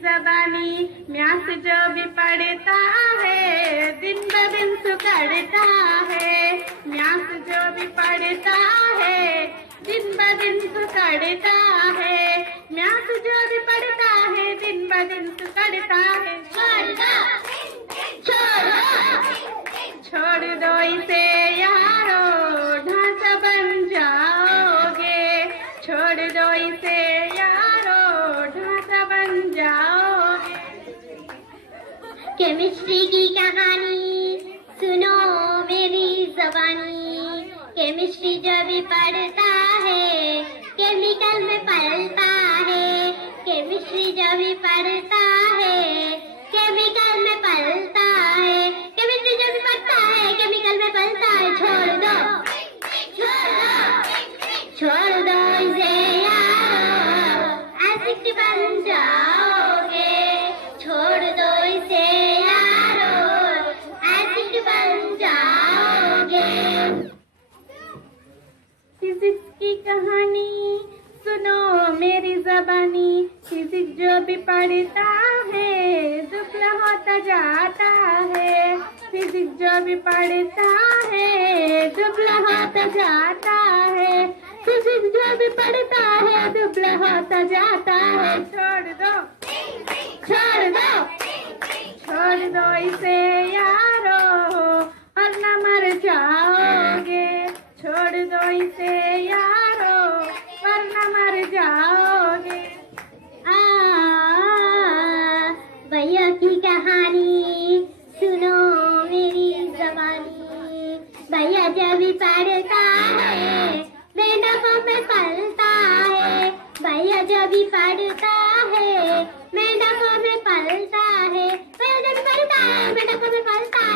जबानी म्यास जो भी पड़ता है दिन ब दिन सुकड़ता है। म्यास जो भी पड़ता है दिन ब दिन सुकड़ता है। म्यास जो भी पड़ता है दिन ब दिन सुकड़ता है। छोड़ दो इसे यारो ढांचा बन जाओगे। छोड़ दो इसे यारो ढांचा बन जाओगे। केमिस्ट्री की कहानी सुनो मेरी ज़बानी। केमिस्ट्री जो भी पढ़ता है केमिकल में पलता है। केमिस्ट्री जो भी पढ़ता है केमिकल में पलता है। केमिस्ट्री जो भी पढ़ता है केमिकल में पलता है। छोड़ दो इसे यारो एसिड बन जाओगे। छोड़ दो इसे यारो एसिड बन जाओगे। फिजिक्स की कहानी सुनो मेरी ज़बानी। फिजिक्स जो भी पढ़ता है दुबला होता जाता है। फिजिक्स जो भी पढ़ता है दुबला होता जाता है। फिजिक्स जो भी पढ़ता है दुबला होता जाता है। छोड़ दो इसे यारो और न मर जाओगे। छोड़ दो इसे यारो और न मर जाओगे। भैया की कहानी सुनो मेरी ज़बानी। भैया जब भी पढ़ता है मेंढकों में पलता है। भैया जब भी पढ़ता है मेंढकों में पलता है। भैया जब भी पढ़ता है मेंढकों में पलता है।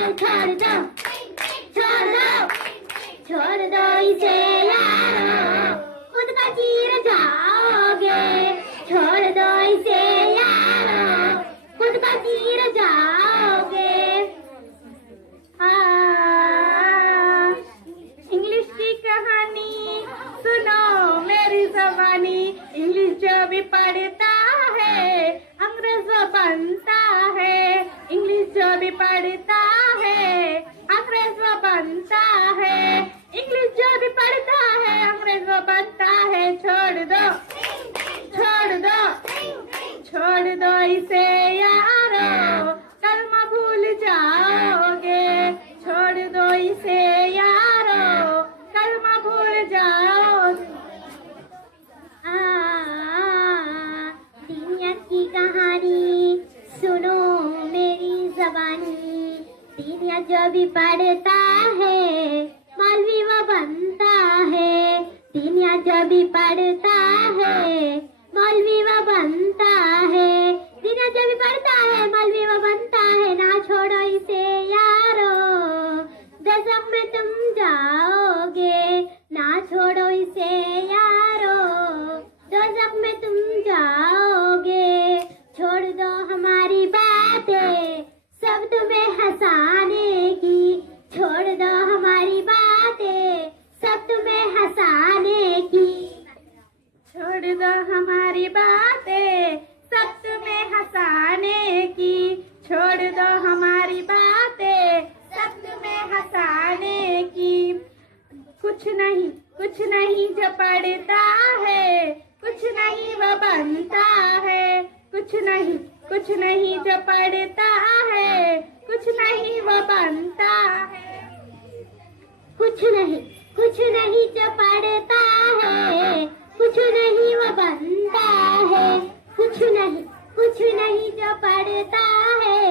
छोड़ दो इसे यारो खुद का चीर जाओगे। छोड़ दो इसे यारो खुद का चीर जाओगे। इंग्लिश की कहानी सुनो मेरी ज़बानी। इंग्लिश जो भी पढ़ता है अंग्रेज बनता है। इंग्लिश जो भी पढ़ता है अंग्रेज बनता है। इंग्लिश जो भी पढ़ता है अंग्रेज बनता है। छोड़ दो इसे यारो कलमा भूल जाओगे। छोड़ दो इसे यारो कलमा भूल जाओगे। दुनिया की कहानी सुनो मेरी ज़बानी। दुनिया जो भी पढ़ता है मौलवी वो बनता है। दुनिया जो भी पढ़ता है मौलवी वो बनता है। दुनिया जो भी पढ़ता है मौलवी वो बनता है। ना छोड़ो इसे यारो दोज़ख में तुम जाओगे। ना छोड़ो इसे यारो दोज़ख में तुम जाओगे। छोड़ दो हमारी बातें सब तुम्हें हंसाने की। छोड़ दो हमारी बातें सब तुम्हें हंसाने की। छोड़ दो हमारी बातें सब तुम्हें हंसाने की। छोड़ दो हमारी बातें सब तुम्हें हंसाने की। कुछ नहीं जो पढ़ता है कुछ नहीं वो बनता है। कुछ नहीं जो पढ़ता है कुछ नहीं वो बनता है। कुछ नहीं जो पढ़ता है कुछ नहीं वो बनता है। कुछ नहीं जो पढ़ता है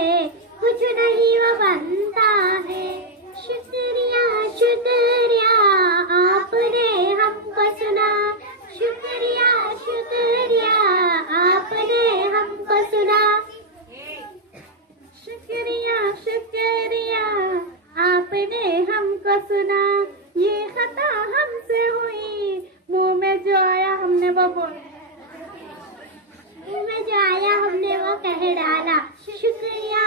कुछ नहीं वो बनता है। शुक्रिया आपने हमको सुना। शुक्रिया आपने हमको सुना। शुक्रिया आपने हमको सुना। ये खता हमसे हुई मुंह में जो आया हमने वो बोला। मुंह में जो आया हमने वो कह डाला। शुक्रिया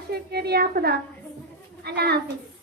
शुक्रिया खुदा। अल्लाह हाफिज।